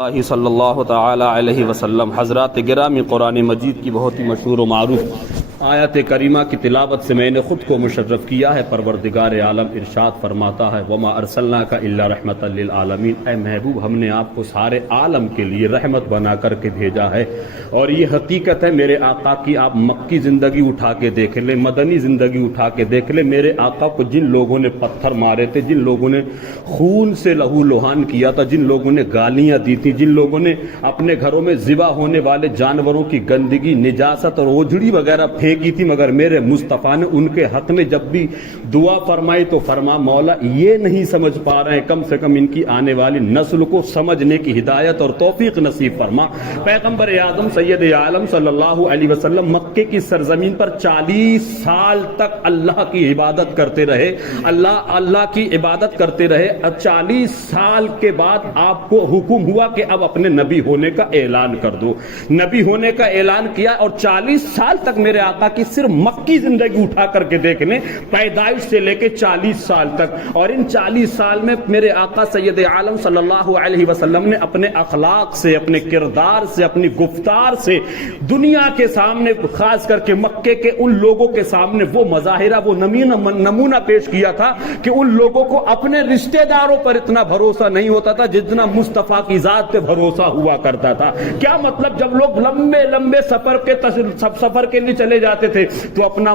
اللہ صلی اللہ تعالی علیہ وسلم حضرات گرامی قرآن مجید کی بہت ہی مشہور و معروف آیت کریمہ کی تلاوت سے میں نے خود کو مشرف کیا ہے۔ پروردگار عالم ارشاد فرماتا ہے وما ارسلناک الا رحمتا للعالمین، اے محبوب ہم نے آپ کو سارے عالم کے لیے رحمت بنا کر کے بھیجا ہے۔ اور یہ حقیقت ہے میرے آقا کی، آپ مکی زندگی اٹھا کے دیکھ لیں، مدنی زندگی اٹھا کے دیکھ لیں، میرے آقا کو جن لوگوں نے پتھر مارے تھے، جن لوگوں نے خون سے لہو لہان کیا تھا، جن لوگوں نے گالیاں دی تھی، جن لوگوں نے اپنے گھروں میں ذبح ہونے والے جانوروں کی گندگی، نجاست اور اوجڑی وغیرہ پھینکی تھی، مگر میرے مصطفیٰ نے ان کے حق میں جب بھی دعا فرمائی تو فرما مولا یہ نہیں سمجھ پا رہے ہیں، کم سے کم ان کی آنے والی نسل کو سمجھنے کی ہدایت اور توفیق نصیب فرما۔ پیغمبر اعظم سید عالم صلی اللہ علیہ وسلم مکے کی سرزمین پر 40 سال تک اللہ کی عبادت کرتے رہے، اللہ کی عبادت کرتے رہے۔ 40 سال کے بعد آپ کو حکم ہوا کہ اب اپنے نبی ہونے کا اعلان کر دو، نبی ہونے کا اعلان کیا، اور 40 سال تک میرے آقا کی صرف مکی زندگی اٹھا کر کے دیکھ لیں، پیدائش سے لے کے 40 سال تک، اور ان 40 سال میں میرے آقا سید عالم صلی اللہ علیہ وسلم نے اپنے اخلاق سے، اپنے کردار سے، اپنی گفتار سے دنیا کے سامنے، خاص کر کے مکے کے ان لوگوں کے سامنے وہ مظاہرہ، وہ نمونہ پیش کیا تھا کہ ان لوگوں کو اپنے رشتہ داروں پر اتنا بھروسہ نہیں ہوتا تھا جتنا مصطفیٰ کی ذات پہ بھروسہ ہوا کرتا تھا۔ کیا مطلب، جب لوگ لمبے لمبے سفر کے لیے چلے جاتے تھے تو اپنا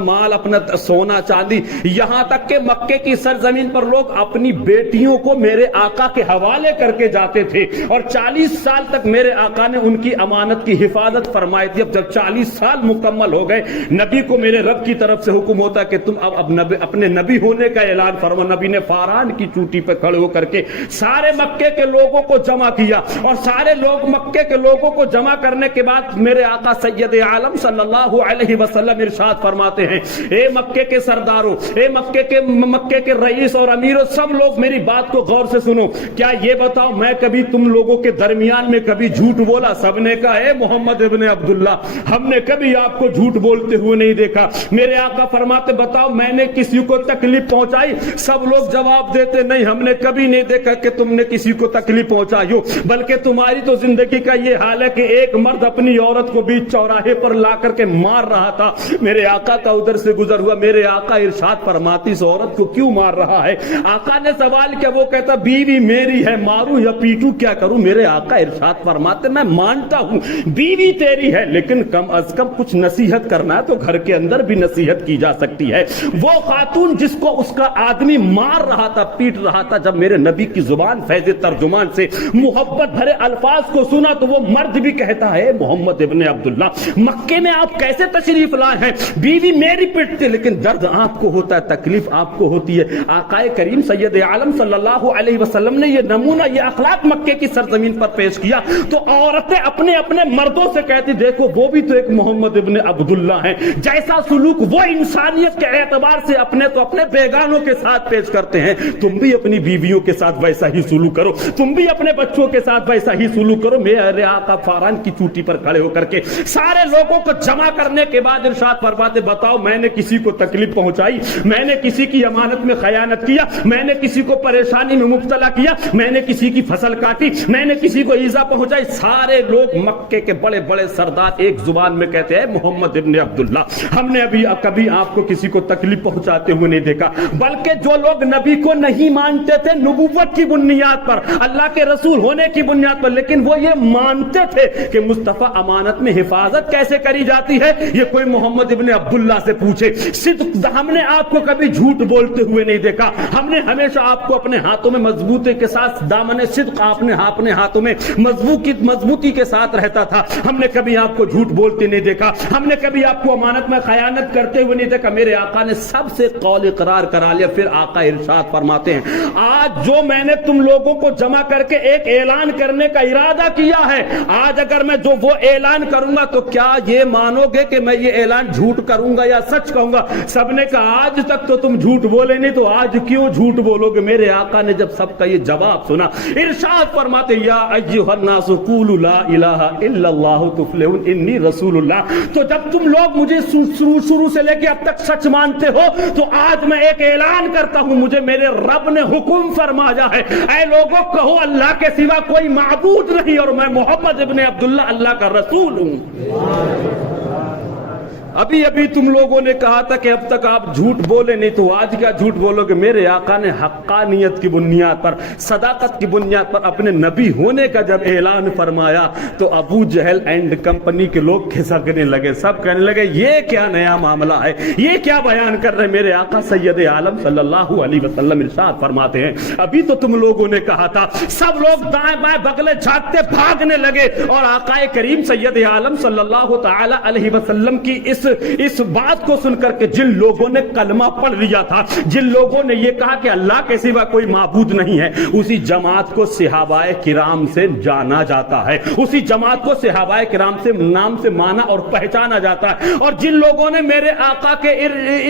مال، اپنا سونا چاندی، یہاں تک کہ مکے کی سرزمین پر لوگ اپنی بیٹیوں کو میرے آقا کے حوالے کر کے جاتے تھے، اور 40 سال تک میرے آقا نے ان کی امانت کی حفاظت فرمائی تھی۔ اب جب 40 سال مکمل ہو گئے، نبی کو میرے رب کی طرف سے حکم ہوتا کہ تم اب اپنے نبی ہونے کا اعلان فرماؤ۔ نبی نے فاران کی چوٹی پہ کھڑے ہو کر کے سارے مکے کے لوگوں کو جمع کیا، اور سارے لوگ مکے کے لوگوں کو جمع کرنے کے بعد میرے آقا سید عالم صلی اللہ علیہ وسلم ارشاد فرماتے ہیں، اے مکے کے سرداروں، اے مکے کے رئیس اور امیروں، سب لوگ میری بات کو غور سے سنو۔ کیا یہ بتاؤ میں کبھی تم لوگوں کے درمیان میں کبھی جھوٹ بولا؟ سب نے کہا اے محمد ابن عبداللہ، ہم نے کبھی آپ کو جھوٹ بولتے ہوئے نہیں دیکھا۔ میرے آقا فرماتے بتاؤ میں نے کسی کو تکلیف پہنچائی؟ سب لوگ جواب دیتے نہیں، ہم نے کبھی نہیں دیکھا کہ تم نے کسی کو تکلیف پہنچائی ہو، بلکہ تمہاری تو زندگی کا یہ حال ہے کہ ایک مرد اپنی عورت کو بیچ چوراہے پر لا کر کے مار رہا تھا، میرے آقا کا ادھر سے گزر ہوا، میرے آقا ارشاد فرماتی اس عورت کو کیوں مار رہا ہے؟ آقا نے سوال کیا، وہ کہتا بیوی میری ہے، ماروں یا پیٹوں کیا کروں؟ میرے آقا ارشاد فرماتے میں مانتا ہوں بیوی تیری ہے، لیکن کم از کم کچھ نصیحت کرنا ہے تو گھر کے اندر بھی نصیحت کی جا سکتی ہے۔ وہ خاتون جس کو اس کا آدمی مار رہا تھا، پیٹ رہا تھا، جب میرے نبی کی زبان فیض ترجمان سے محبت بھرے الفاظ کو سنا تو وہ مرد بھی کہتا ہے محمد ابن عبداللہ مکے میں آپ کیسے تشریف لائے ہیں؟ بیوی میری پیٹتے، لیکن درد آپ کو ہوتا ہے، تکلیف آپ کو ہوتی ہے۔ آقا کریم سید عالم صلی اللہ علیہ وسلم نے یہ نمونہ، یہ اخلاق مکے کی سرزمین پر پیش کیا تو عورتیں اپنے اپنے مردوں سے کہتی دیکھو وہ بھی تو ایک محمد ابن عبداللہ ہیں، جیسا سلوک وہ انسانیت کے اعتبار سے اپنے تو اپنے بیگانوں کے ساتھ پیش کرتے ہیں، تم بھی اپنی بیویوں کے ساتھ ویسا ہی سلوک کرو، تم بھی اپنے بچوں کے ساتھ ویسا ہی سلوک کرو۔ میرے آقا فاران کی چوٹی پر کھڑے ہو کر کے سارے لوگوں کو جمع کرنے کے بعد ارشاد فرماتے بتاؤ میں نے کسی کو تکلیف پہنچائی؟ میں نے کسی کی امانت میں خیانت کیا؟ میں نے کسی کو پریشانی میں مبتلا کیا؟ میں نے کسی کی فصل کاٹی؟ میں نے کسی کو ایذا پہنچائی؟ سارے لوگ مکے کے بڑے بڑے سردار ایک زبان میں کہتے ہیں محمد ابن عبداللہ ہم نے ابھی کبھی آپ کو کسی کو تکلیف پہنچاتے ہوئے نہیں دیکھا۔ بلکہ جو لوگ نبی کو نہیں مانتے تھے نبوت کی بنیاد پر، اللہ کے رسول ہونے کی بنیاد پر، لیکن وہ یہ مانتے تھے کہ مصطفیٰ امانت میں حفاظت کیسے کری جاتی ہے یہ کوئی محمد ابن عبداللہ سے پوچھے۔ صدق، ہم نے آپ کو کبھی جھوٹ بولتے ہوئے نہیں دیکھا، ہم نے ہمیشہ آپ کو اپنے ہاتھوں میں مضبوطی کے ساتھ دامن صدق اپنے ہاتھوں میں مضبوطی کے ساتھ رہتا تھا، ہم نے کبھی آپ کو جھوٹ بولتے نہیں دیکھا، ہم نے کبھی آپ کو امانت میں خیانت کرتے ہوئے نہیں دیکھا۔ میرے آقا نے سب سے قول اقرار کرا لیا۔ پھر آقا ارشاد فرماتے ہیں آج جو میں نے تم لوگوں کو جمع کر کے ایک اعلان کرنے کا ارادہ کیا ہے، آج اگر میں جو وہ اعلان کروں گا تو کیا یہ مانو گے کہ میں یہ اعلان جھوٹ کروں گا یا سچ کہوں گا؟ سب نے کہا آج تک تو تم جھوٹ بولے نہیں، تو آج کیوں جھوٹ بولو گے؟ میرے آقا نے جب سب کا یہ جواب سنا ارشاد فرماتے یا ایھا الناس قولوا لا الہ الا اللہ تفلحون انی رسول اللہ۔ تو جب تم لوگ مجھے شروع سے لے کے اب تک سچ مانتے ہو تو آج میں ایک اعلان کرتا ہوں، مجھے میرے رب نے حکم فرمایا ہے اے لوگوں کہو اللہ کے سوا کوئی معبود نہیں اور میں محمد ابن عبداللہ اللہ کا رسول ہوں۔ ابھی ابھی تم لوگوں نے کہا تھا کہ اب تک آپ جھوٹ بولے نہیں، تو آج کیا جھوٹ بولو گے؟ میرے آقا نے حقانیت کی بنیاد پر، صداقت کی بنیاد پر اپنے نبی ہونے کا جب اعلان فرمایا تو ابو جہل اینڈ کمپنی کے لوگ کھسکنے لگے، سب کہنے لگے یہ کیا نیا معاملہ ہے، یہ کیا بیان کر رہے؟ میرے آقا سید عالم صلی اللہ علیہ وسلم ارشاد فرماتے ہیں ابھی تو تم لوگوں نے کہا تھا، سب لوگ دائیں بائیں بغلے جھانکتے بھاگنے لگے، اور آقا کریم سید عالم صلی اللہ تعالی علیہ وسلم کی اس بات کو سن کر کے جن لوگوں نے کلمہ پڑھ لیا تھا، جن لوگوں نے یہ کہا کہ اللہ کے سوا کوئی معبود نہیں ہے، اسی جماعت کو صحابہ کرام سے جانا جاتا ہے، اسی جماعت کو صحابہ کرام سے نام سے مانا اور پہچانا جاتا ہے۔ اور جن لوگوں نے میرے آقا کے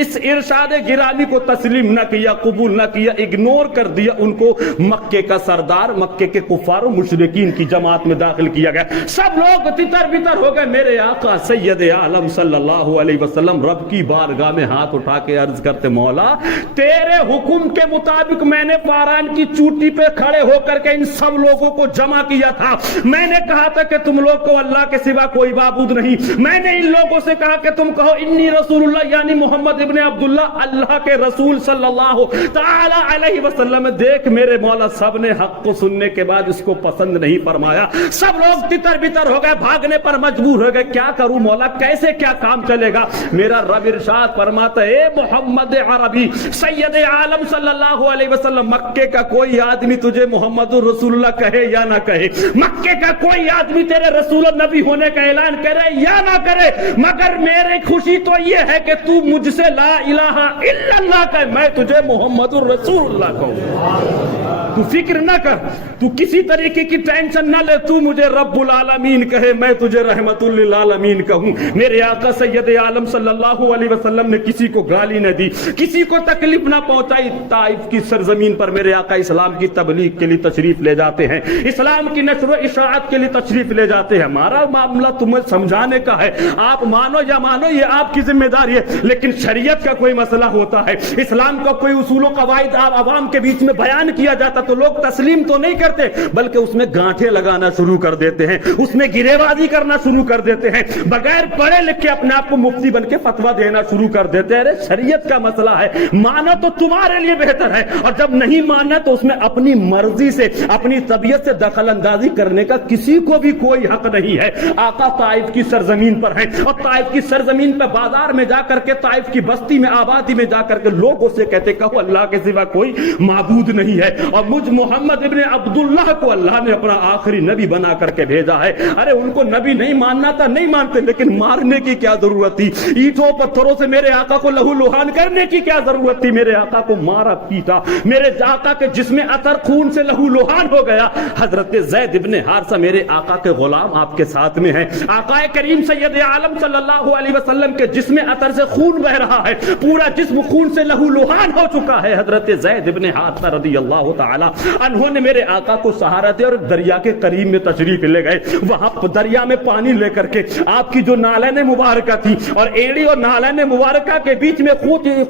اس ارشاد گرامی کو تسلیم نہ کیا، قبول نہ کیا، اگنور کر دیا، ان کو مکے کا سردار، مکے کے کفار و مشرکین کی جماعت میں داخل کیا گیا۔ سب لوگ تتر بتر ہو گئے۔ میرے آقا سید عالم صلی اللہ علیہ وسلم رب کی بارگاہ میں ہاتھ اٹھا کے عرض کرتے مولا تیرے حکم کے مطابق میں نے پاران کی چوٹی پہ کھڑے ہو کر کے ان سب لوگوں کو جمع کیا تھا، میں نے کہا تھا کہ تم لوگ کو اللہ کے سوا کوئی معبود نہیں، میں نے ان لوگوں سے کہا کہ تم کہو انی رسول اللہ یعنی محمد ابن عبداللہ اللہ کے رسول صلی اللہ تعالی علیہ وسلم۔ دیکھ میرے مولا سب نے حق کو سننے کے بعد اس کو پسند نہیں فرمایا، سب لوگ تتر بتر ہو گئے، بھاگنے پر مجبور ہو گئے، کیا کروں مولا، کیسے کیا کام چلے گا؟ میرا رب ارشاد فرماتا ہے اے محمد عربی سید عالم صلی اللہ علیہ وسلم، مکے کا کوئی آدمی تجھے محمد رسول اللہ کہے یا نہ کہے، مکے کا کوئی آدمی تیرے رسول نبی ہونے کا اعلان کرے یا نہ کرے، مگر میری خوشی تو یہ ہے کہ تو مجھ سے لا الہ الا اللہ کہے، میں تجھے محمد رسول اللہ کہوں۔ تو فکر نہ کر، تو کسی طریقے کی ٹینشن نہ لے، تو مجھے رب العالمین کہے، میں تجھے رحمت للعالمین کہوں۔ میرے آقا سید عالم صلی اللہ علیہ وسلم نے کسی کو گالی نہ دی، کسی کو تکلیف نہ پہنچائی۔ طائف کی سرزمین پر میرے آقا اسلام کی تبلیغ کے لیے تشریف لے جاتے ہیں، اسلام کی نشر و اشاعت کے لیے تشریف لے جاتے ہیں۔ ہمارا معاملہ تمہیں سمجھانے کا ہے، آپ مانو یا مانو یہ آپ کی ذمہ داری ہے، لیکن شریعت کا کوئی مسئلہ ہوتا ہے، اسلام کا کوئی اصول و قواعد عوام کے بیچ میں بیان کیا جاتا تو لوگ تسلیم تو نہیں کرتے بلکہ اس میں گانٹھیں لگانا شروع کر دیتے ہیں، اس میں گرے بازی کرنا شروع کر دیتے ہیں، بغیر پڑھے لکھے اپنے آپ کو مفتی بن کے فتوا دینا شروع کر دیتے ہیں۔ ارے شریعت کا مسئلہ ہے، مانا تو تمہارے لیے بہتر ہے، اور جب نہیں ماننا تو اس میں اپنی مرضی سے اپنی طبیعت سے دخل اندازی کرنے کا کسی کو بھی کوئی حق نہیں ہے۔ آقا طائف کی سرزمین پر ہیں، اور طائف کی سرزمین پر بازار میں جا کر کے، طائف کی بستی میں آبادی میں جا کر کے لوگوں سے کہتے کہو اللہ کے سوا کوئی معبود نہیں ہے، اور مجھ محمد ابن عبداللہ کو اللہ نے اپنا آخری نبی بنا کر کے بھیجا ہے۔ ارے ان کو نبی نہیں ماننا تھا، نہیں مانتے، لیکن مارنے کی کیا ضرورت تھی؟ اینٹوں پتھروں سے میرے آقا کو لہو لہان کرنے کی کیا ضرورت تھی؟ میرے آقا کو مارا پیٹا، میرے آقا کے جسم اثر خون سے لہو لہان ہو گیا۔ حضرت زید ابن حارثہ میرے آقا کے غلام آپ کے ساتھ میں ہیں، آقا کریم سید عالم صلی اللہ علیہ وسلم کے جسم اثر سے خون بہ رہا ہے، پورا جسم خون سے لہو لہان ہو چکا ہے۔ حضرت زید ابن حارثہ رضی اللہ تعالی انہوں نے میرے آقا کو سہارا دیا اور دریا کے قریب میں تشریف لے گئے۔ وہاں دریا میں پانی لے کر کے آپ کی جو نالین مبارکہ تھی اور ایڑی اور نالین مبارکہ کے بیچ میں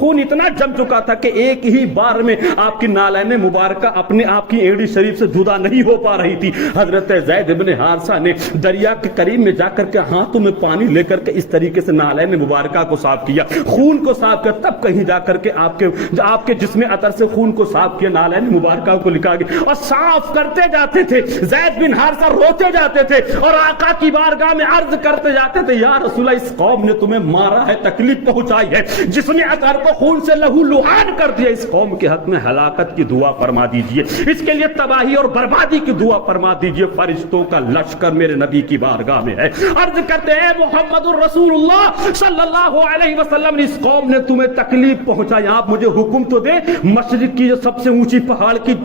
خون اتنا جم چکا تھا کہ ایک ہی بار میں آپ کی نالین مبارکہ اپنے آپ کی ایڑی شریف سے جدا نہیں ہو پا رہی تھی۔ حضرت زید ابن حارثہ نے دریا کے قریب میں جا کر کے ہاتھوں میں پانی لے کر کے اس طریقے سے نالین مبارکہ کو صاف کیا، خون کو صاف کیا، تب کہیں جا کر کے آپ کے جسم اثر سے خون کو صاف کیا، نالین مبارکہ کو لکھا گیا، اور صاف کرتے جاتے تھے۔ زید بن حارثہ روتے جاتے تھے اور آقا کی بارگاہ میں عرض کرتے جاتے تھے یا رسول اللہ اس قوم نے تمہیں مارا ہے، تکلیف پہنچائی ہے، جس نے اثر کو خون سے لہو لہان کر دیا، اس قوم کے حق میں ہلاکت کی دعا فرما دیجئے، اس کے لیے تباہی اور بربادی کی دعا فرما دیجئے۔ فرشتوں کا لشکر میرے نبی کی بارگاہ میں ہے، عرض کرتے ہیں محمد الرسول اللہ صلی اللہ علیہ وسلم اس قوم نے تمہیں تکلیف پہنچائی، آپ مجھے حکم تو دے، مشرق کی جو سب سے اونچی پہاڑ کی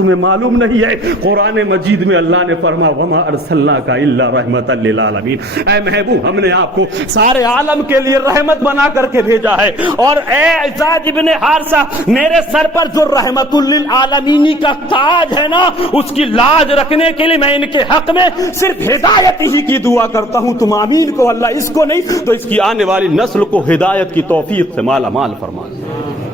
تمہیں معلوم نہیں ہے قرآن مجید میں اللہ نے فرمایا وما ارسلناک الا رحمتا للعالمین، اے محبوب ہم نے آپ کو سارے عالم کے لیے رحمت بنا کر کے بھیجا ہے، اور اے زید ابن حارثہ میرے سر پر جو رحمت للعالمین کا تاج ہے نا اس کی لاج رکھنے کے لیے میں ان کے حق میں صرف ہدایت ہی کی دعا کرتا ہوں، تم آمین کو، اللہ اس کو نہیں تو اس کی آنے والی نسل کو ہدایت کی توفیق سے مالا مال فرما دے۔